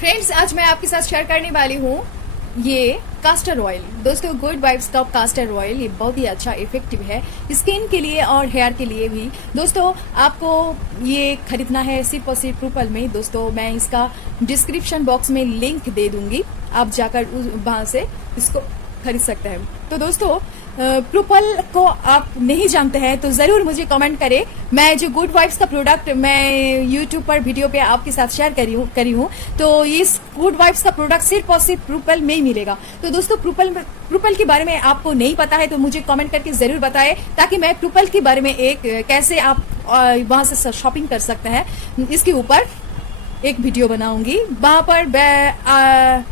Friends, आज मैं आपके साथ शेयर करने वाली हूँ ये कास्टर ऑयल। दोस्तों, गुड वाइब्स का कास्टर ऑयल ये बहुत ही अच्छा इफेक्टिव है स्किन के लिए और हेयर के लिए भी। दोस्तों, आपको ये खरीदना है सिर्फ और सिर्फ प्रूपल में। दोस्तों, मैं इसका डिस्क्रिप्शन बॉक्स में लिंक दे दूंगी, आप जाकर वहां से इसको खरीद सकते हैं। तो दोस्तों, प्रूपल को आप नहीं जानते हैं तो जरूर मुझे कमेंट करें। मैं जो गुड वाइब्स का प्रोडक्ट मैं यूट्यूब पर वीडियो पे आपके साथ शेयर करी हूँ तो इस गुड वाइब्स का प्रोडक्ट सिर्फ और सिर्फ प्रूपल में ही मिलेगा। तो दोस्तों, प्रूपल के बारे में आपको नहीं पता है तो मुझे कमेंट करके जरूर बताएं, ताकि मैं प्रूपल के बारे में कैसे आप वहां से शॉपिंग कर सकते हैं इसके ऊपर एक वीडियो बनाऊंगी। वहां पर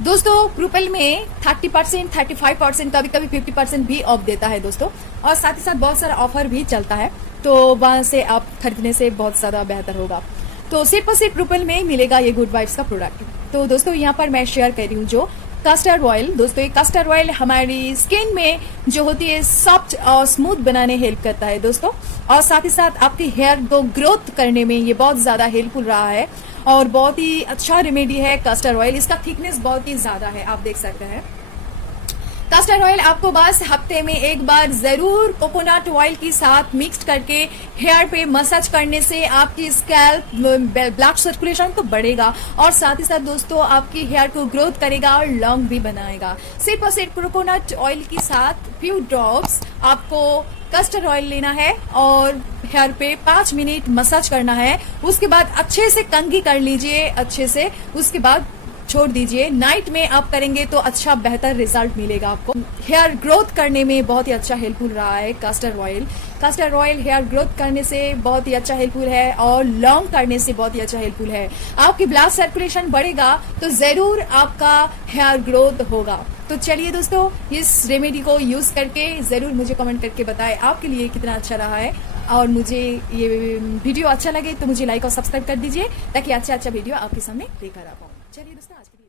दोस्तों, प्रूपल में 30%, 35%, कभी कभी 50% भी ऑफ देता है दोस्तों, और साथ ही साथ बहुत सारा ऑफर भी चलता है, तो वहां से आप खरीदने से बहुत ज्यादा बेहतर होगा। तो सिर्फ और सिर्फ प्रूपल में ही मिलेगा ये गुड वाइब्स का प्रोडक्ट। तो दोस्तों, यहाँ पर मैं शेयर कर रही हूँ जो कास्टर ऑयल। दोस्तों, ये कास्टर ऑयल हमारी स्किन में जो होती है सॉफ्ट और स्मूथ बनाने हेल्प करता है दोस्तों, और साथ ही साथ आपके हेयर को ग्रोथ करने में ये बहुत ज्यादा हेल्पफुल रहा है और बहुत ही अच्छा रेमेडी है कास्टर ऑयल। इसका थिकनेस बहुत ही ज्यादा है, आप देख सकते हैं। कास्टर ऑयल आपको बस हफ्ते में एक बार जरूर कोकोनट ऑयल के साथ मिक्स करके हेयर पे मसाज करने से आपकी स्कैल्प ब्लड सर्कुलेशन तो बढ़ेगा, और साथ ही साथ दोस्तों आपकी हेयर को ग्रोथ करेगा और लॉन्ग भी बनाएगा। सिर्फ और सिर्फ कोकोनट ऑयल के साथ फ्यू ड्रॉप्स आपको कास्टर ऑयल लेना है और हेयर पे 5 मिनट मसाज करना है। उसके बाद अच्छे से कंघी कर लीजिए अच्छे से, उसके बाद छोड़ दीजिए। नाइट में आप करेंगे तो अच्छा बेहतर रिजल्ट मिलेगा आपको। हेयर ग्रोथ करने में बहुत ही अच्छा हेल्पफुल रहा है castor oil. Castor oil hair growth करने से बहुत ही अच्छा हेल्पफुल है और लॉन्ग करने से बहुत ही अच्छा हेल्पफुल है। आपकी ब्लड सर्कुलेशन बढ़ेगा तो जरूर आपका हेयर ग्रोथ होगा। तो चलिए दोस्तों, इस रेमेडी को यूज करके जरूर मुझे कमेंट करके बताएं आपके लिए कितना अच्छा रहा है, और मुझे ये वीडियो अच्छा लगे तो मुझे लाइक और सब्सक्राइब कर दीजिए, ताकि अच्छा वीडियो आपके सामने लेकर आ पाऊँ। चलिए दोस्तों, आज के लिए